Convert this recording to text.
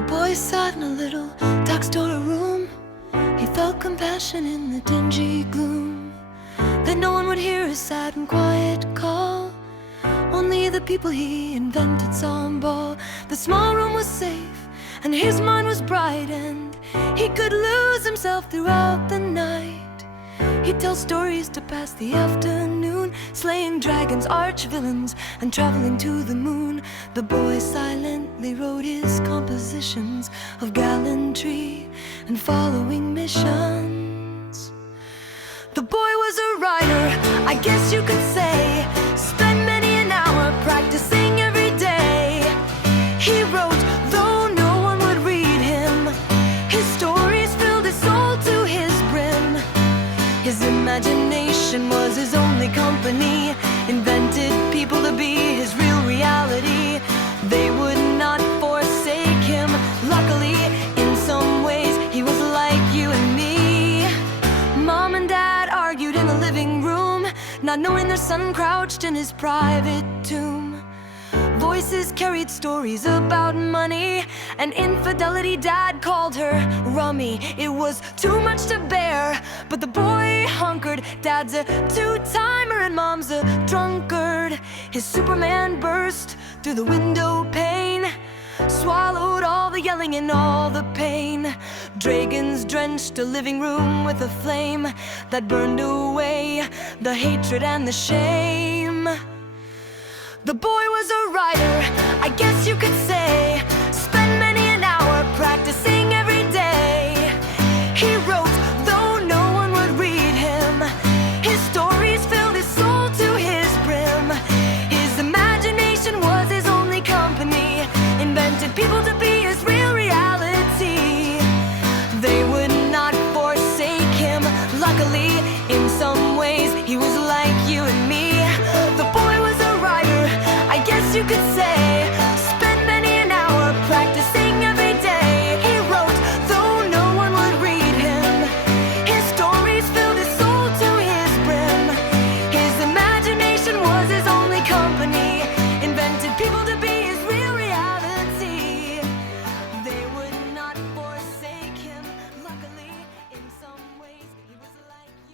The boy sat in a little dark storeroom. He felt compassion in the dingy gloom, that no one would hear his sad and quiet call. Only the people he invented saw him bawl. The small room was safe and his mind was bright, and he could lose himself throughout the night. He'd tell stories to pass the afternoon, slaying dragons, arch villains, and traveling to the moon. The boy silently wrote his compositions of gallantry and following missions. The boy was a writer, I guess you could say, spent many an hour practicing every day. He wrote, though no one would read him, his stories filled his soul to his brim. His imagination was his only company, invented people to be his real reality. They would not forsake him. Luckily, in some ways, he was like you and me. Mom and Dad argued in the living room, not knowing their son crouched in his private tomb. Voices carried stories about money and infidelity. Dad called her rummy. It was too much to bear, but the boy hunkered. Dad's a two-timer and Mom's a drunkard. His Superman burst through the window pane, swallowed all the yelling and all the pain. Dragons drenched a living room with a flame that burned away the hatred and the shame. The boy was a writer, I guess you could say, spent many an hour practicing every day. He wrote, though no one would read him, his stories filled his soul to his brim. His imagination was his only company, invented people to